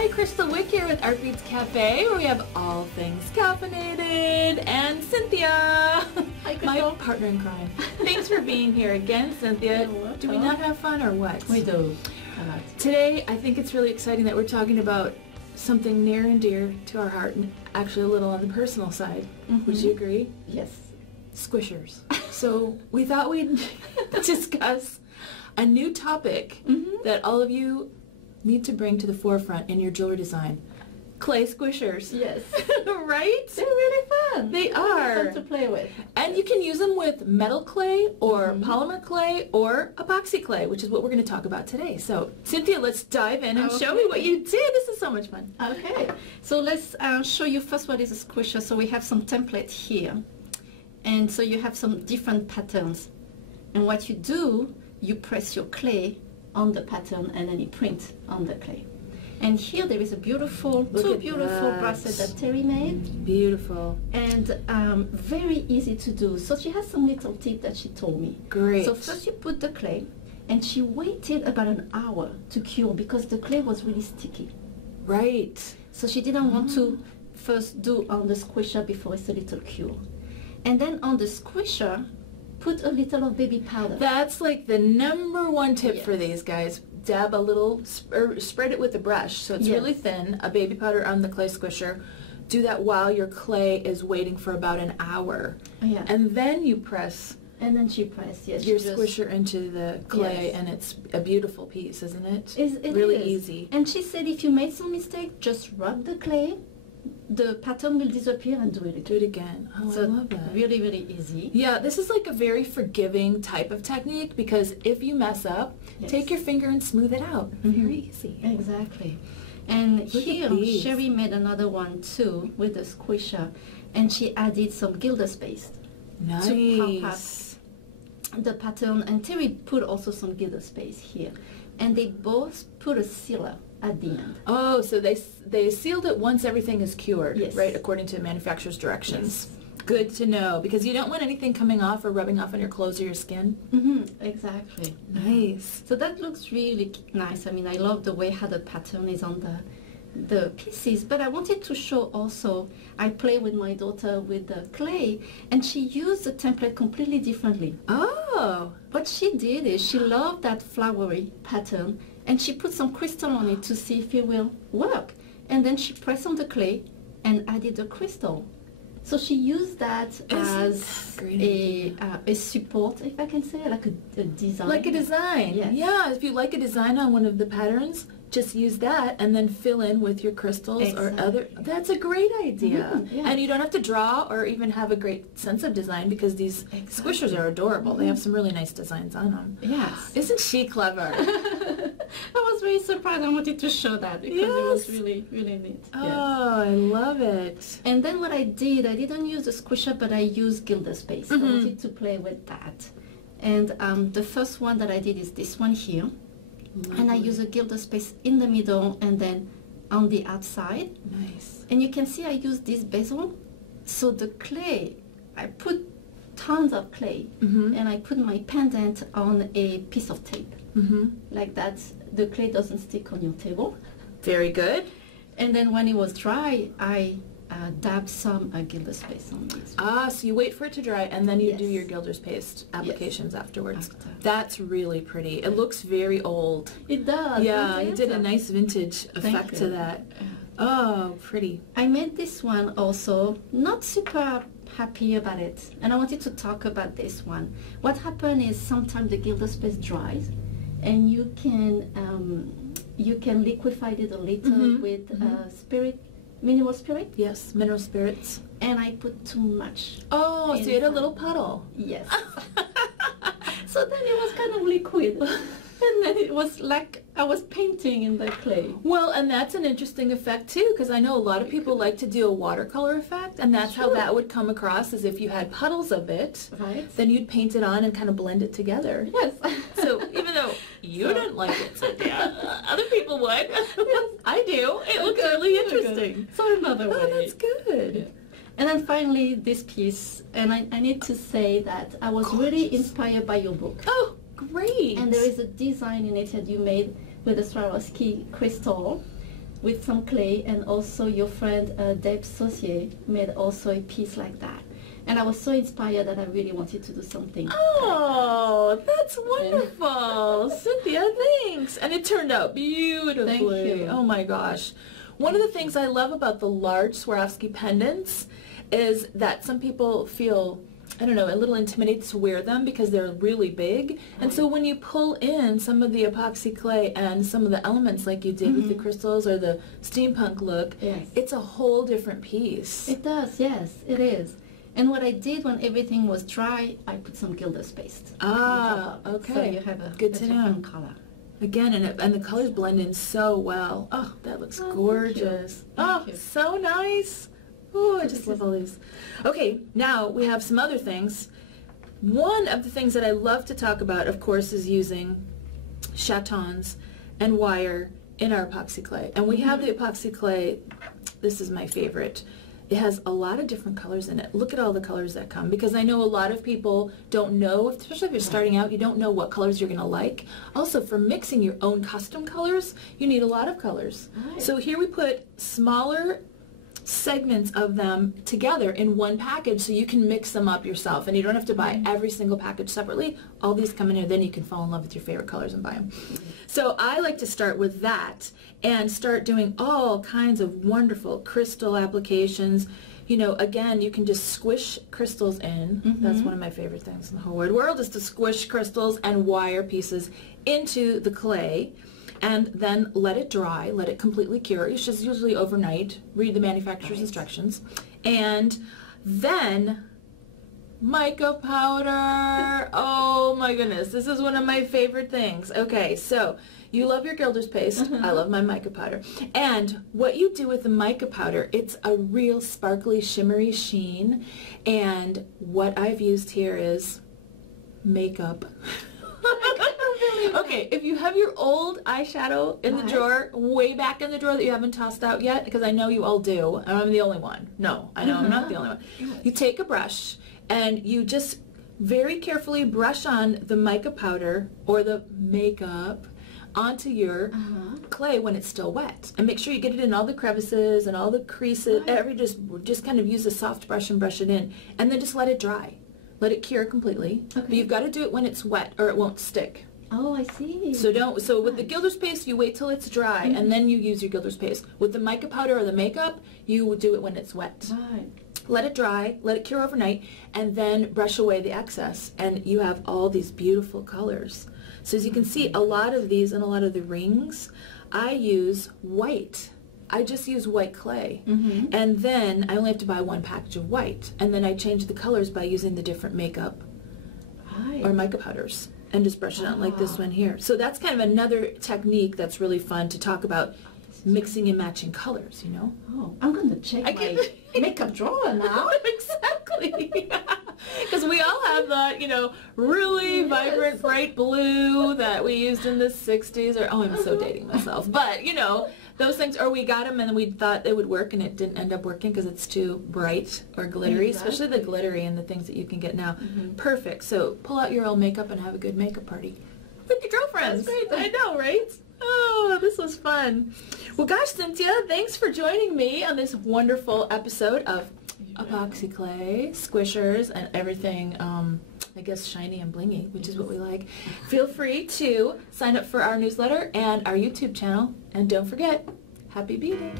Hi, Kristal Wick here with Artbeads Cafe, where we have all things caffeinated, and Cynthia, Hi, my partner in crime. Thanks for being here again, Cynthia. Do we not have fun or what? We do. Today, I think it's really exciting that we're talking about something near and dear to our heart, and actually a little on the personal side. Would you agree? Yes. Squishers. So we thought we'd discuss a new topic that all of you need to bring to the forefront in your jewelry design. Clay squishers. Yes. Right? They're really fun. They are. Fun to play with. And you can use them with metal clay or polymer clay or epoxy clay, which is what we're going to talk about today. So, Cynthia, let's dive in and show me what you did. This is so much fun. Okay. So let's show you first what is a squisher. So we have some template here. And so you have some different patterns. And what you do, you press your two pattern and then you print on the clay. And here there is a beautiful, two beautiful bracelets that Terry made. Beautiful. And very easy to do. So she has some little tip that she told me. Great. So first you put the clay, and she waited about an hour to cure because the clay was really sticky. Right. So she didn't want to first do on the squisher before it's a little cure. And then on the squisher, put a little of baby powder. That's like the #1 tip for these guys. Dab a little, or spread it with a brush so it's really thin, a baby powder on the clay squisher. Do that while your clay is waiting for about an hour. And then you press and then she pressed your squisher into the clay, and it's a beautiful piece, isn't it? It really is. Easy. And she said if you made some mistake, just rub the clay, the pattern will disappear, and do it again. Do it again. Oh, so I love that. Really, really easy. Yeah, this is like a very forgiving type of technique because if you mess up, take your finger and smooth it out. Very easy. Exactly. And here, Sherry made another one too with the squisher, and she added some gilder paste to pop up the pattern. And Terry put also some gilder paste here, and they both put a sealer at the end. Oh, so they sealed it once everything is cured, right, according to manufacturer's directions. Good to know, because you don't want anything coming off or rubbing off on your clothes or your skin. Exactly. Nice. So that looks really nice. I mean, I love the way how the pattern is on the pieces, but I wanted to show also, I play with my daughter with the clay, and she used the template completely differently. Oh. What she did is she loved that flowery pattern, and she put some crystal on it to see if it will work. And then she pressed on the clay and added the crystal. So she used that as a support, if I can say, like a design. Like a design. Yeah, if you like a design on one of the patterns, just use that and then fill in with your crystals or other. That's a great idea. And you don't have to draw or even have a great sense of design because these squishers are adorable. They have some really nice designs on them. Yes. Isn't she clever? I was very surprised. I wanted to show that because it was really, really neat. Oh, I love it. And then what I did, I didn't use the squisher, but I used gilder paste. I wanted to play with that. And the first one that I did is this one here. And I use a gilder paste in the middle and then on the outside. Nice. And you can see I use this bezel. So the clay, I put tons of clay and I put my pendant on a piece of tape. Like that, the clay doesn't stick on your table. Very good. And then when it was dry, I dab some gilder paste on this. So you wait for it to dry and then you do your gilder paste applications afterwards. That's really pretty. It looks very old. It does. Yeah, you did a nice vintage effect to that. Oh, pretty. I made this one also, not super happy about it, and I wanted to talk about this one. What happened is sometimes the gilder paste dries, and you can liquefy it a little with mineral spirit? Yes, mineral spirits. And I put too much. Oh, so you had a little puddle. Yes. So then it was kind of liquid. And then it was like I was painting in the clay. Well, and that's an interesting effect too, because I know a lot of people like to do a watercolor effect, and that's how that would come across, as if you had puddles of it. Right. Then you'd paint it on and kind of blend it together. Yes. So even though you didn't like it, Cynthia, other people would. Yes. I do. It looks really interesting. So another way. Oh, that's good. Yeah. And then finally this piece, and I need to say that I was really inspired by your book. Oh, great. And there is a design in it that you made with a Swarovski crystal. with some clay, and also your friend Deb Saucier made also a piece like that. And I was so inspired that I really wanted to do something. Oh, that's wonderful. Cynthia, thanks. And it turned out beautifully. Thank you. Oh my gosh. One of the things I love about the large Swarovski pendants is that some people feel, I don't know, a little intimidated to wear them because they're really big. And so when you pull in some of the epoxy clay and some of the elements like you did with the crystals or the steampunk look, it's a whole different piece. It does, yes, it is. And what I did when everything was dry, I put some gilder's paste. Ah, okay. So you have a good to know color. Again, and the colors blend in so well. Oh, that looks gorgeous. Thank you. So nice. Oh, I just love all these. Okay, now we have some other things. One of the things that I love to talk about, of course, is using chatons and wire in our epoxy clay. And we have the epoxy clay. This is my favorite. It has a lot of different colors in it. Look at all the colors that come, because I know a lot of people don't know, especially if you're starting out, you don't know what colors you're going to like. Also, for mixing your own custom colors, you need a lot of colors. Right. So here we put smaller segments of them together in one package so you can mix them up yourself, and you don't have to buy every single package separately. All these come in here, then you can fall in love with your favorite colors and buy them. So I like to start with that and start doing all kinds of wonderful crystal applications. You know, again, you can just squish crystals in. That's one of my favorite things in the whole wide world, is to squish crystals and wire pieces into the clay, and then let it dry, let it completely cure. It's just usually overnight. Read the manufacturer's instructions. And then mica powder. Oh my goodness, this is one of my favorite things. Okay, so you love your gilder's paste. I love my mica powder. And what you do with the mica powder, it's a real sparkly, shimmery sheen. And what I've used here is makeup. Okay, if you have your old eyeshadow in the drawer, way back in the drawer that you haven't tossed out yet, because I know you all do, and I'm the only one. No, I know I'm not the only one. You take a brush and you just very carefully brush on the mica powder or the makeup onto your clay when it's still wet, and make sure you get it in all the crevices and all the creases. Just kind of use a soft brush and brush it in, and then just let it dry. Let it cure completely. Okay. But you've got to do it when it's wet or it won't stick. Oh, I see. So with the gilder's paste, you wait till it's dry and then you use your gilder's paste. With the mica powder or the makeup, you would do it when it's wet. Right. Let it dry, let it cure overnight, and then brush away the excess, and you have all these beautiful colors. So as you can see, a lot of these and a lot of the rings, I use white. I just use white clay, and then I only have to buy one package of white, and then I change the colors by using the different makeup or mica powders, and just brush it out like this one here. So that's kind of another technique that's really fun to talk about, mixing and matching colors, you know? Oh, I'm going to check my makeup drawer now. Exactly. Because we all have that, you know, really vibrant, bright blue that we used in the 60s, or, oh, I'm so dating myself. But, you know, those things, or we got them and we thought they would work and it didn't end up working because it's too bright or glittery, especially the glittery and the things that you can get now. Perfect. So pull out your old makeup and have a good makeup party with your girlfriends. That's great. I know, right? Oh, this was fun. Well, gosh, Cynthia, thanks for joining me on this wonderful episode of epoxy clay, squishers, and everything, I guess, shiny and blingy, which is what we like. Feel free to sign up for our newsletter and our YouTube channel. And don't forget, happy B-Day.